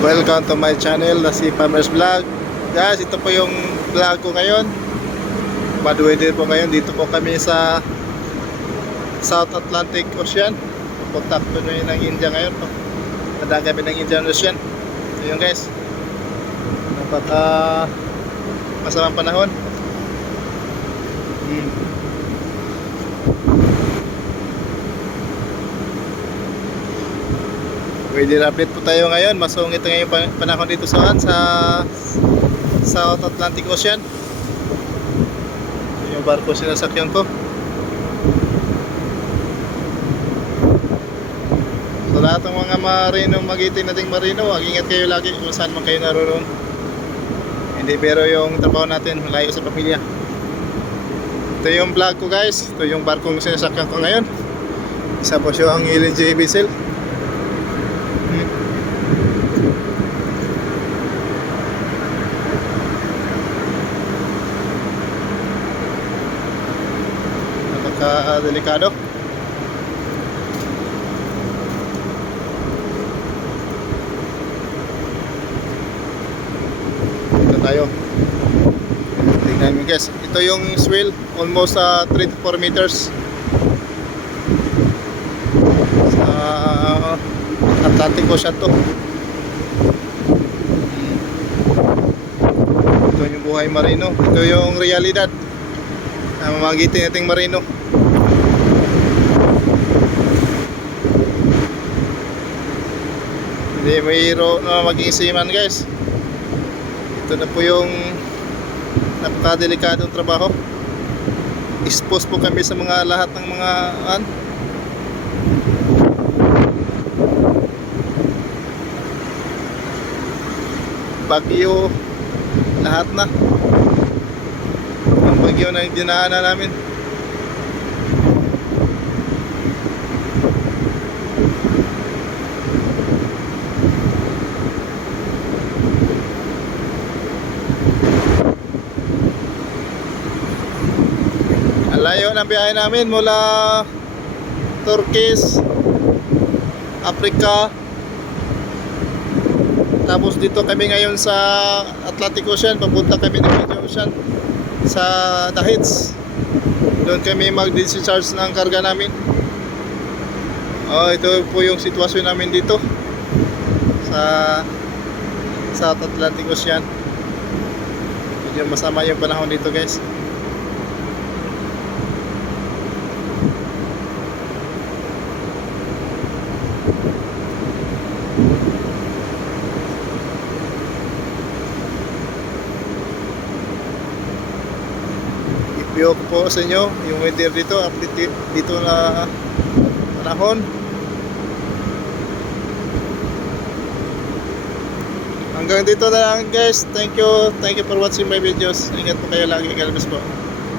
Welcome to my channel na si Farmers Vlog. Guys, ito po yung vlog ko ngayon. Bad weather po ngayon. Dito po kami sa South Atlantic Ocean. Pupunta po ng India ngayon po. Nadaan kami ng Indian Ocean. So yun guys, napaka masamang panahon. Weather update po tayo ngayon. Masungit ngayon panahon dito sa South Atlantic Ocean. Yung barko sinasakyan ko. Sa lahat ng mga marinong magiting nating marino, mag-ingat kayo lagi kung saan man kayo naroon. Hindi pero yung trabaho natin, malayo sa pamilya. Ito yung vlog ko guys. Ito yung barkong sinasakyan ko ngayon. Isa po siya ang LNG vessel. Delikado. Ito tayo. Tingnan mo guys. Ito yung swell. Almost 3 to 4 meters. Sa Atlantic Ocean to. Ito yung buhay marino. Ito yung realidad na mamagitin nating marino. Hindi mayro na maging seaman guys. Ito na po yung napakadelikadong trabaho. Expose po kami sa mga lahat ng mga bagyo, lahat na ang bagyo na dinaanan namin. Layo ng biyahe namin mula Turkey, Africa. Tapos dito kami ngayon sa Atlantic Ocean. Papunta kami ng Indian Ocean sa Dahej. Doon kami mag-discharge ng karga namin. Ito po yung sitwasyon namin dito sa South Atlantic Ocean. Medyo masama yung panahon dito guys. Ipiyok po sa inyo yung weather dito, update dito na panahon. Hanggang dito na lang guys. Thank you for watching my videos. Ingat po kayo lagi. God bless po.